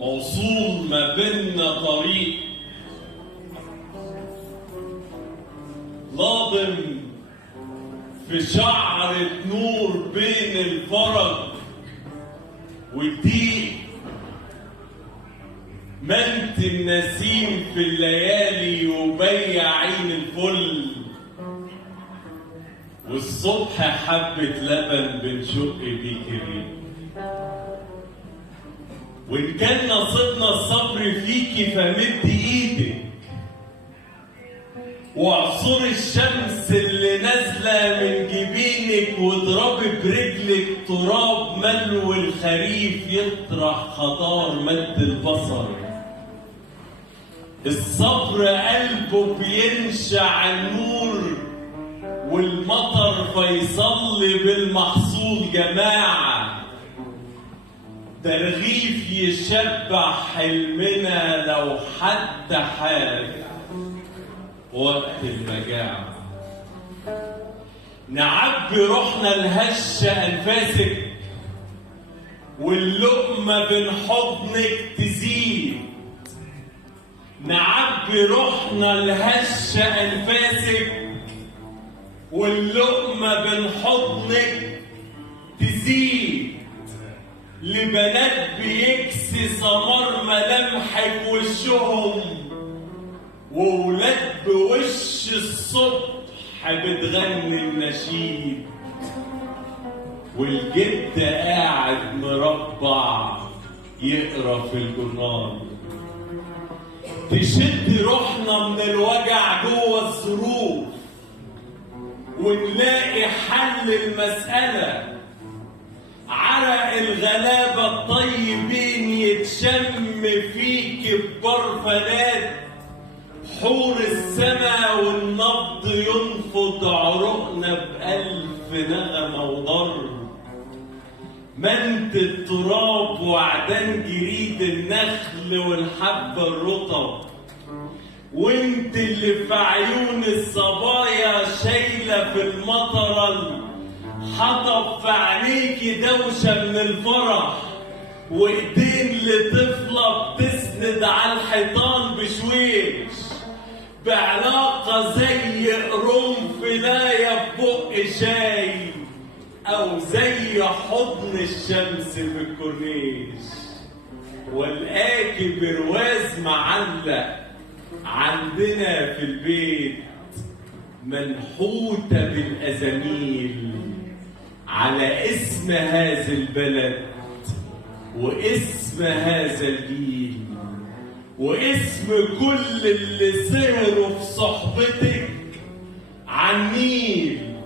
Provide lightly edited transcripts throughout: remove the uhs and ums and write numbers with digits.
موصول ما بيننا طريق لاضم في شعرة نور بين الفرج والضيق. منت النسيم في الليالي وبيع عين الفل، والصبح حبة لبن بنشق بيك الريق. وإن كان نصيبنا الصبر فيكي فمد إيدك واعصري الشمس اللي نازلة من جبينك، واضربي برجلك تراب ملو الخريف يطرح خضار مد البصر. الصبر قلبه بينشع النور والمطر فيصلي بالمحصول جماعة. ده رغيف يشبع حلمنا لو حد حارب وقت المجاعة. نعبي روحنا الهشة أنفاسك واللقمة بين حضنك تزيد. نعبي روحنا الهشة أنفاسك واللقمة بين حضنك تزيد. لبنات بيكسي سمر ملامحك وشهم، وولاد بوش الصبح بتغني النشيد، والجد قاعد مربع يقرا في الجورنال. تشد روحنا من الوجع جوه الظروف ونلاقي حل المسألة. عرق الغلابة الطيبين يتشم فيك ببرفانات حور السما، والنبض ينفض عروقنا بألف نغمة وضرب. منت التراب وعدان جريد النخل والحبة الرطب، وانت اللي في عيون الصبايا شايلة في المطرة. حطب في عينيكي دوشة من الفرح، وايدين لطفلة بتسند على الحيطان بشويش، بعلاقة زي قرنفلاية ببق شاي، أو زي حضن الشمس في الكورنيش. والآكي برواز معلق عندنا في البيت، منحوتة بالأزاميل على اسم هذا البلد واسم هذا الجيل واسم كل اللي سهروا في صحبتك. عالنيل،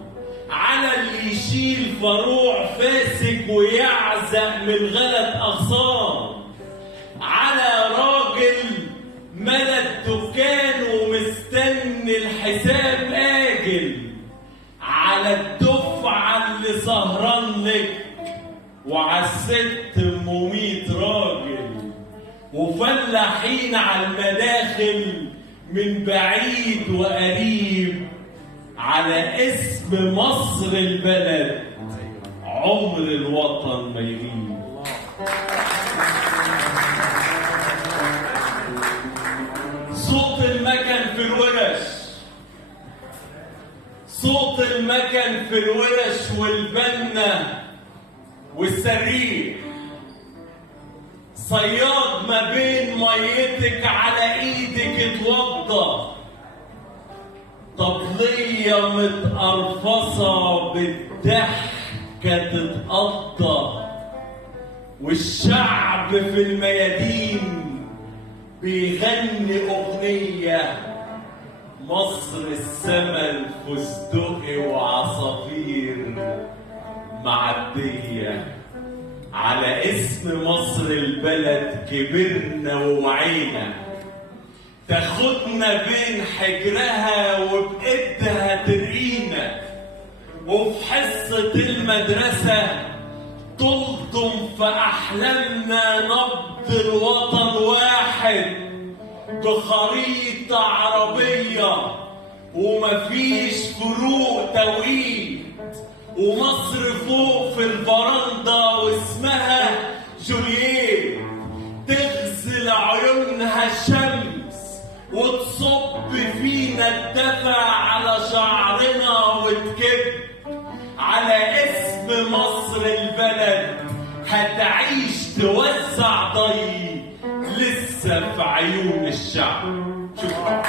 على اللي يشيل فروع فاسك ويعزق من الغلط أغصان، على راجل ملا الدكان ومستني الحساب آجل، على الدفعة اللي سهران لك، وعلى الست ام 100 راجل، وفلاحين على المداخل من بعيد وقريب، على اسم مصر البلد عمر الوطن ما يغيب. صوت المكن في الورش، صوت المكن في الورش والبنة والسرير. صياد ما بين ميتك على ايدك اتوضى، طبلية متقرفصة بالضحكة تتقضى، والشعب في الميادين بيغني أغنية. مصر السما الفستقي وعصافير معدية، على اسم مصر البلد كبرنا ووعينا. تاخدنا بين حجرها وبإيدها ترقينا، وفي حصة المدرسة تلطم في أحلامنا نبض الوطن واحد بخريطة عربية، ومفيش فروق توقيت. ومصر فوق في البرندة واسمها جولييت، تغزل تطلع الشمس وتصب فينا الدفا على شعرنا وتكب على اسم مصر البلد هتعيش توزع ضي لسه في عيون الشعب. شكرا.